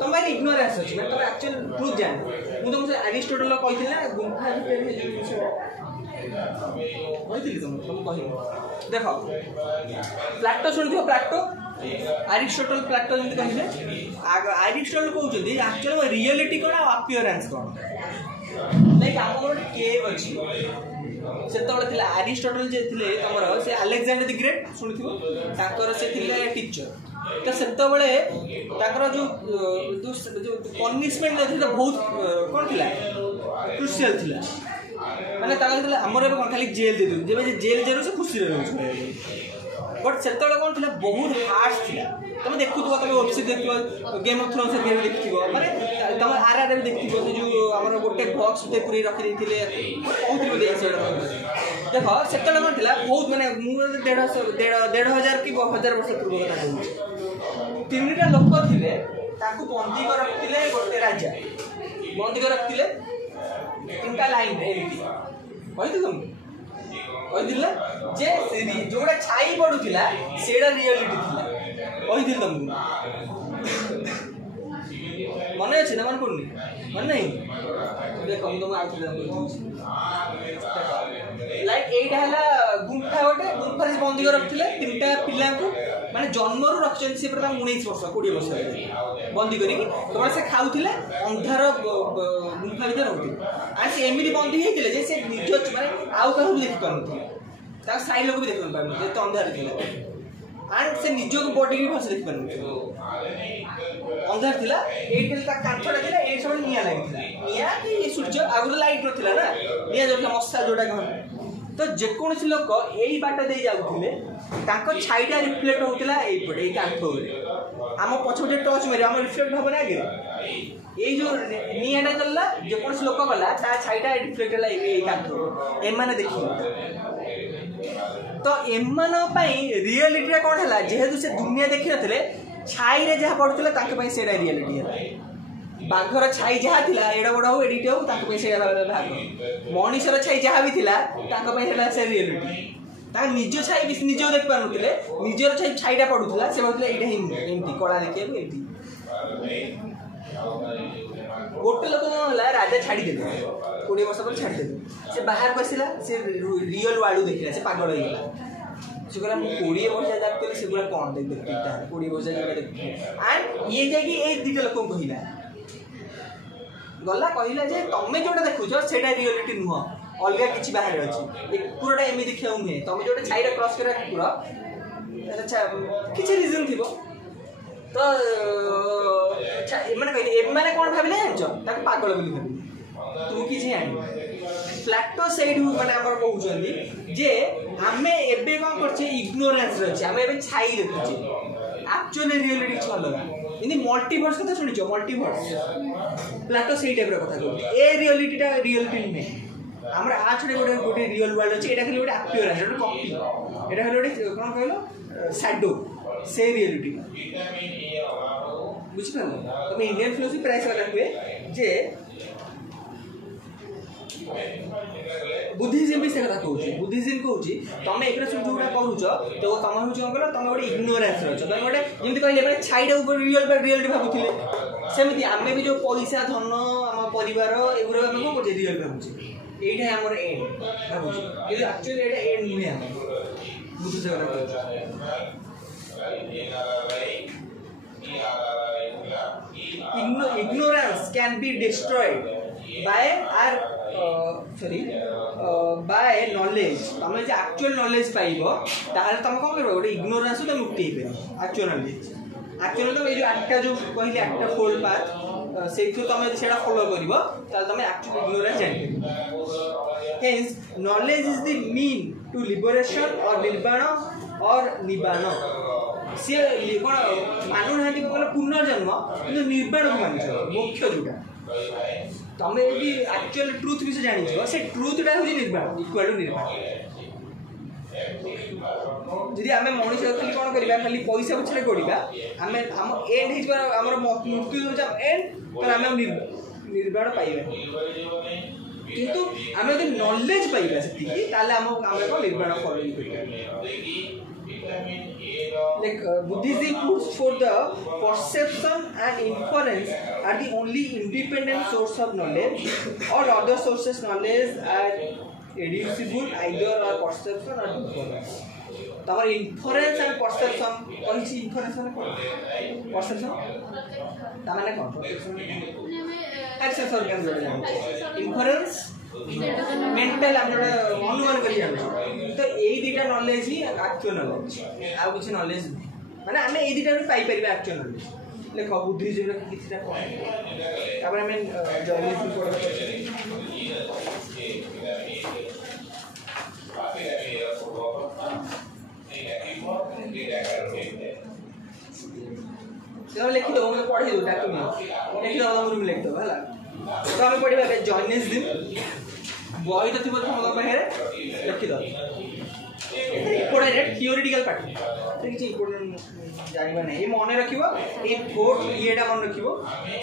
तुम भाई इग्नोरेंस अच्छी मैं तुम एक्चुअली ट्रुथ जान मुझे तुमसे एरिस्टोटल कही ना गुंफा कही तुम कह देख प्लाटो शुणी प्लाटो एरिस्टोटल प्लाटो जमी कहले एरिस्टोटल कहते एक्चुअली रियलिटी कौन अपीयरेंस कौन लाइक आम गोटे केव अच्छी से एरिस्टोटल जे थे तुम से अलेक्जेंडर द ग्रेट शुणी से टीचर तो से जो पनिशमेंट बहुत कौन थी क्रुशियल थी माने आमर कौन खाली जेल दे जब जेल जेल से खुशी रोज बट से कौन थी बहुत हार्श थी तुम देखु तुम वेबसाइट देख गेम ऑफ थ्रोन्स देखी माने तुम आर देखी जो आम गोटे बक्स पूरी रखी देख से कौन थी बहुत माने 1,500 कि 1,000 वर्ष पूर्व कथा कहूँ 3टा लोक थे बंदी कर रखते गोटे राजा बंदी कर रखते 3टा लाइन कही तुम कही जे जोड़ा छाई पड़ूला से रियलिटी थी कही तुमको मन अच्छे ना मन पड़नी मन नहीं देख तुम लाइक एटा है गुंफा गोटे गुंफा बंदी कर रखते 3टा पिला माने जन्म रखते 19 वर्ष 20 वर्ष बंदी करी तुम से खाऊले अंधार गुंफा भर रोते से एमती बंदी होते से निज माने आउ क्या देखी पार साइड लोग भी देख पार तो अंधार थी एंड से निज बॉडी भी भलसे देखी पार अंधार थी कांचटा थी ये सब निया लगी निया कि सूर्य आगुरी लाइट ना निया जो मशा जोटा कहते तो जेकोसी लोक यही बाट दे जाऊे छाईटा रिफ्लेक्ट होता ये कांथ आम पछे टच मारे आम रिफ्लेक्ट हम आगे ये जो निआटा चलला जेकोसी लोक गला छाईटा रिफ्लेक्ट है कांथ एम देखिए तो एम रियलिटी कौन है जेहेतु से दुनिया देखी नी छाई जहाँ पड़ूला से रियलिटी है बाघर छाई जहाँ थी एड़ा बड़ा हो एडिट हो भाग मनीषर छाई जहाँ भी थी से रियलिटी निज छाई भी निज देख पार निजर छाईटा पड़ूला से भावुला एमती कला देखिए गोटे लोक राजा छाड़देले 20 वर्ष पर छाड़देले से बाहर को आसला से रियल वालू देखला से पागल हो गला से कहला 20 वर्ष जाक कली से गुला कौन देख 20 वर्ष जाक देख एंड ये जाकि ए दिटा लोक कहला गला कहला जे तमे जोटा देखुछ सेटा रियलिटी नुह अलग किछि बाहर अछि एक पूराटा एमि देखिया नुहे तमे जोटा छाईरा क्रॉस करा पूरा अच्छा किछि रीजन थिबो तो माने कहले ए माने कोन भाबिले जानछ ताके पागल बोली भाबिले तू किछि आनी फ्लैटो साइड माने हमर कहउछन्दी जे हमें एबे कोन करछे इग्नोरेंस रहछे हमें एबे छाई देखुछे एक्चुअली रियलिटी छ अलग इनी मल्टीवर्स कथा सुनिछो मल्टीवर्स प्लाटो सेही टाइप रो कथा कहू ए रियलिटीटा रियलिटी नै हमरा आ छडे गोटे रियल वर्ल्ड अछि एटा खाली गोटे अपीयरेंस गोटे कॉपी एटा खाली गोटे कोन कहलो शैडो से रियलिटी बुझिपार तुम इंडियन फिलोसफी प्राइस वाला हुए जे बुद्धिज्म भी से कथा कहूँ बुद्धिज्म कहूँ तुम एक जोटा करुच तो तुम हूँ कौन कल तुम गोटे इग्नोरान्स रही तुम गोटे जमी कहले मैंने छाईटा रियल रियलिटी भावुले सेमती आम भी जो पैसा धन आम परिवार एगुरा आम कौन कर रियल भावुचे यहीटा आम एंड भावुचे कि एक्चुअली ये एंड नुहे आम बुझुचे ignorance can be destroyed by by knowledge तुम जो एक्चुअल नॉलेज पाइबो ताहले तुम कोन करबो गोटे इग्नोरेंस तो मुक्ति हे एक्चुअल नॉलेज एक्चुअली तुम जो आठटा जो कहले आठटा फोल्ड पाथ सेठु तुम सेटा फॉलो करिवो ताहले तुम एक्चुअल इग्नोरेंस जानि hence knowledge is the mean to liberation और निर्वाण और निबाण सी कौन मानु ना पुनर्जन्म कि निर्वाण को मान मुख्य जोटा तुम यदि एक्चुअल ट्रुथ विषय जान से ट्रुथटा हूँ निर्वाण इक्वाल टू निर्वाण जदि आम मनीष खाली कौन करवा खाली पैसा पछरे गोड़ा आम आम एंड होमर मृत्यु एंड तो आम निर्वाण पाइबा किंतु आम जो नॉलेज पाइबा से आम निर्वाण follow like Buddhism puts forth the perception and inference are the only independent source of knowledge. All other sources knowledge are reducible either or perception or inference. तमर inference and perception कौन सी inference है कौन perception तामने कौन perception access organ जोड़े जाने inference mental हम जोड़े अनुमान कर जाने तो यही दिटा नॉलेज ही एक्चुअल नॉलेज आ कुछ नॉलेज माने हमें यही दिटा भी पाई परिबा एक्चुअल नॉलेज लेखो बुद्धिज्म रे किछटा कोन तापर हमें जर्नलिज्म पढो तो लिखि दो मैं पढ़ी दो डॉक्यूमेंट लिखि दो हम लिख दो हला तो हमें पढ़िबा जर्नलिज्म बॉय तो थी तुम पाखे लिखि दो इम्पोर्टेंट थियोरिटिकल पार्ट ठीक है इम्पोर्टेंट जानवा नहीं ये मन रखिबो ये फोर्थ येटा मन रखिबो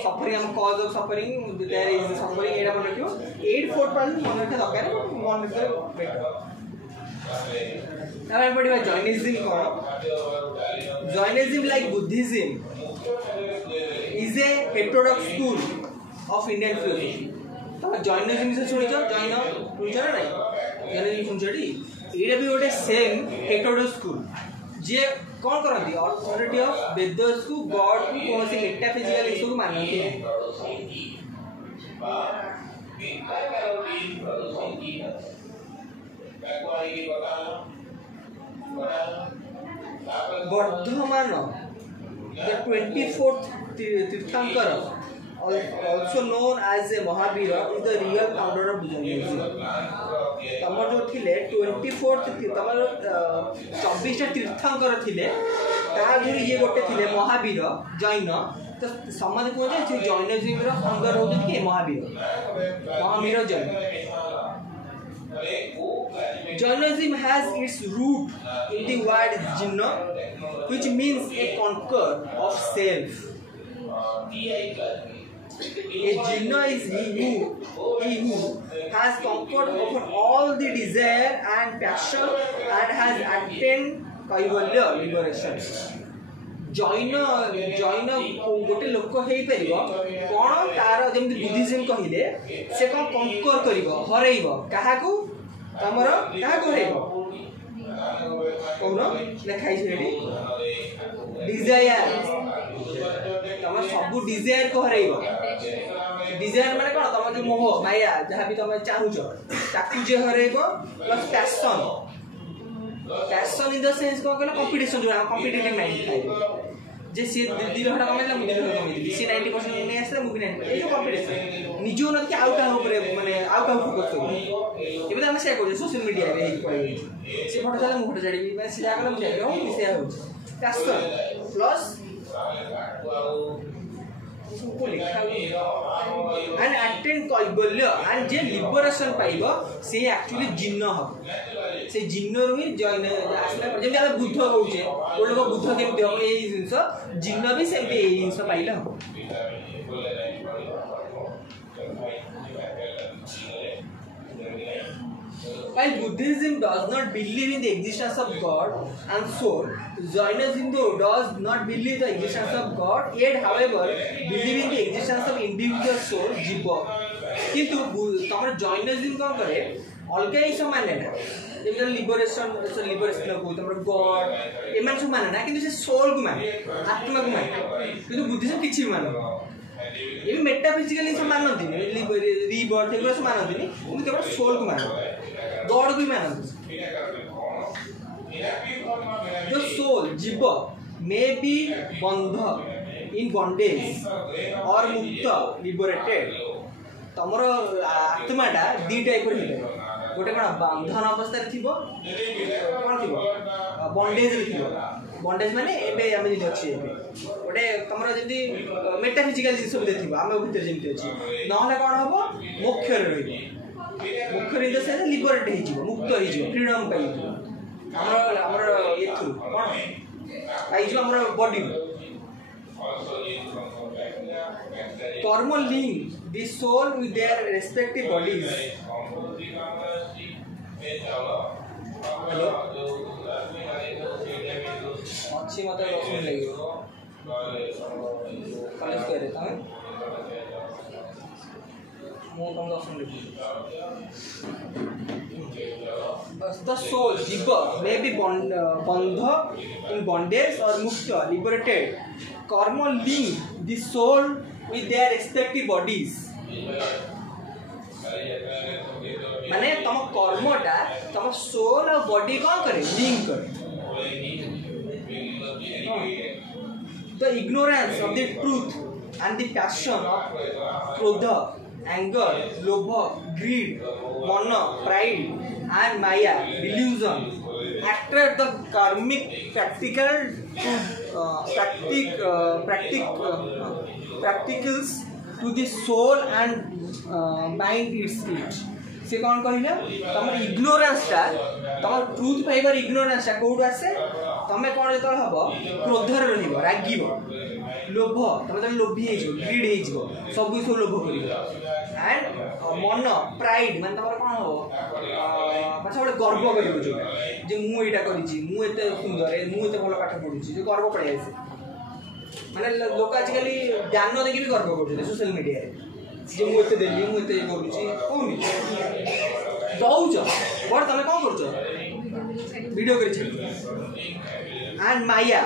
सफरिंग हम cause of suffering there is suffering येटा मन रखिबो 8 फोर्थ पार्ट मन रखा दरकार मन रखले बेटर now पढ़िबा जॉइनिज्म कोन Jainism like Buddhism is a heterodox school of Indian philosophy तो जॉइनिज्म से सुनिछ जॉइन सुनिछ ना नहीं जॉइनिज्म सुनिछडी एटा भी गोटे सेम हेटेरोडक्स स्कूल जे कौन करती अथॉरिटी ऑफ वेदर्स को गॉड को कौन से मेटाफिजिकल इशू को मानती है वर्धमान द 24th तीर्थंकर also known as a Mahavira is the real founder of Jainism. तमर जो थिले 24th तमर 24 टा तीर्थंकर थिले ता जो ये गोटे थिले महावीर जैन तो समाज को जे जैनिज्म रो फाउंडर होते के Mahavir Jain Jainism has its root in the word jinna which means a conqueror of self. A jinna is he who has conquered over all the desire and passion and has attained kaivalya liberation. Jain गोटे लोक हो कौन तार जमी Buddhism कहले से कौन कंकर कर हरइब क्या तुम क्या हरइब कौन लिखाई डिजायर तुम सब डिजायर को हरइब डिजायर माने कौन तुम जो मोह माया जहाँ भी तुम चाहूच ताकू जे हरइब plus passion in the sense कौन कहला कंपटीशन जो कॉम्पिटिटिव माइंड थाए जे से दिल हटा कमेला मुझे कमेली से 90% नहीं आसे मुझे 90 ए जो कंपटीशन निजो न कि आउट ऊपर माने आउट फोकस करू एबे हम से को सोशल मीडिया रे ही पड़े से फोटो चला मु फोटो चढ़ी मैं से जाकर मुझे हो से हो पैशन प्लस सबको लिखा एंड अटेंड कैबल्य एंड जे लिबरेशन पाइबो से एक्चुअली जिन्न हम से जिन्न रु ही जॉइन आसला जेमि हम बुद्ध कहूचे ओ लोग बुद्ध केमति हम एई जिंस जिन्न भी सेमति एई जिंस पाइला हम While Buddhism does not believe in the existence of God and soul, Jainism does not believe the existence of God, yet however believe in the existence of individual soul, jiva. किंतु तमर Jainism कौन करे अलग ही समान लेना जब liberation को तमर गॉड एमन सब माने ना किंतु से सोल को माने आत्मा को माने किंतु बुद्धिज्म किछि माने ये मेटाफिजिकली सब मानती रीबर्थ एगुरा सब मानती किंतु केवल सोल को माने गॉड को मानती द सोल जीव मे बी बंध इन बॉन्डेज और मुक्त लिबरेटेड तमर आत्माटा दी टाइप गोटे कौन बंधन अवस्था कौन थी बंडेज बंडेज माने एबे आमे जे अछि गोटे तमर जदी मेटाफिजिकल जिंस भी थी आमे भीतर जेमति अछि नहले कौन हबो मोक्ष रे रही मोक्ष रे से लिबरेट हे जीव मुक्त हे जीव फ्रीडम पाइ जीव हमर एथु कौन पाइ जीव हमर बॉडी कर्म link the soul with their respective bodies. Hello? अच्छी मतलब रोशनी लगी कॉलेज कर रहे थे मुँह कम रोशनी लगी the soul jiva may be bandha in bondage or mukta liberated karma link the soul with their respective bodies माने तम कर्मटा तम सोल और बॉडी कौन करे लिंक करे the ignorance of the truth and the passion of krodha anger lobha greed mana pride and maya delusion attract the karmic practicals to the soul and bind it से कौन कहला तमर ignorance टा तमर truth पाइबर ignorance टा code आसे तमे कोन जतल हबो क्रोधर रहिबो रागिबो लोभ तमे त लोभी हे जो ग्रीड हे जो सब किछ लोभ करिबो एंड मन प्राइड माने तमर कोन हबो माछा बडे गर्व करिबो जो जे मु एटा करिछि मु एते सुंदर मु एते भलो पाठ पढुछि जे गर्व पड़े आसे माने लोक आजकल ज्ञान देखि भी गर्व करछे सोशल मीडिया रे जे मु एते देली मु एते करूछि कोनी दौच बड़ तमे कोन करछ वीडियो करि छ एंड माया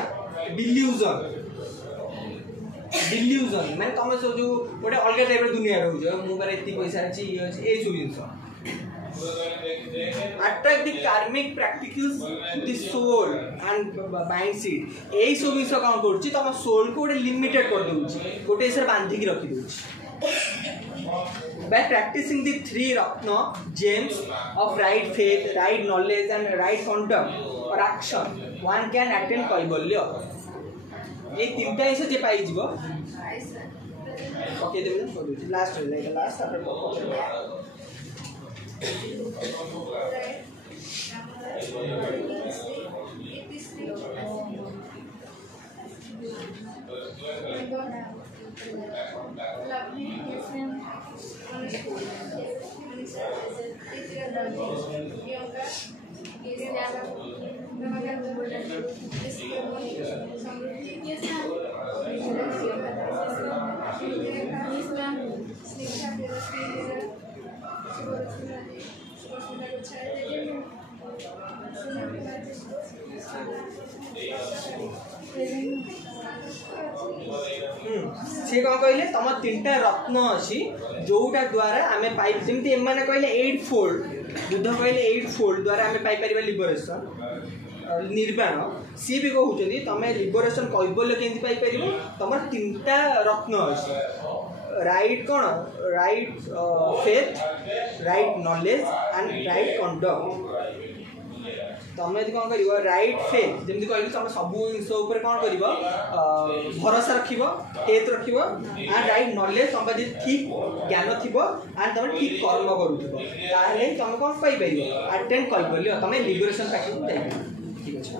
डिल्यूजन माने तमे सब जो गोटे अलग टाइप रो दुनिया रहउछ मु बारे एति पैसा अछि ये अछि ए सब जिंस attract the karmic practicals to the soul and binds it ए सब जिंस कोन करछि तम सोल को गोटे लिमिटेड कर दउछि गोटे सर बांधी के रखि दउछि by practicing the three ratna gems of right faith right knowledge and right conduct or action one can attain kaivalya ये तीनटा ऐसे जे पाई जीवो ओके देबे लास्ट है लाइक लास्ट आफ्टर से कौन कहले तम तीनटा रत्न अछि जोटा द्वारा आमे पाइ जेमति एमाने कहले 8 फोल्ड बुद्ध कहले 8 फोल्ड द्वारा आमे पाइ परिबा लिबरेशन निर्वाण सी भी कहउछनी तमे लिबरेशन कैबल्य केंति पाइ परिबो तमर तीनटा रत्न अछि right cone right faith right knowledge and right conduct तुम यदि कौन कर राइट फेथ जमी कहली तुम सब जिन उपर कौन कर भरोसा रख फेथ रख एंड राइट नॉलेज तुम पाखे ठीक ज्ञान थी एंड तुम ठीक कर्म करूँ तुम कौन पाइपर अटेंड कर तुम लिबरेशन पाखे ठीक अच्छे।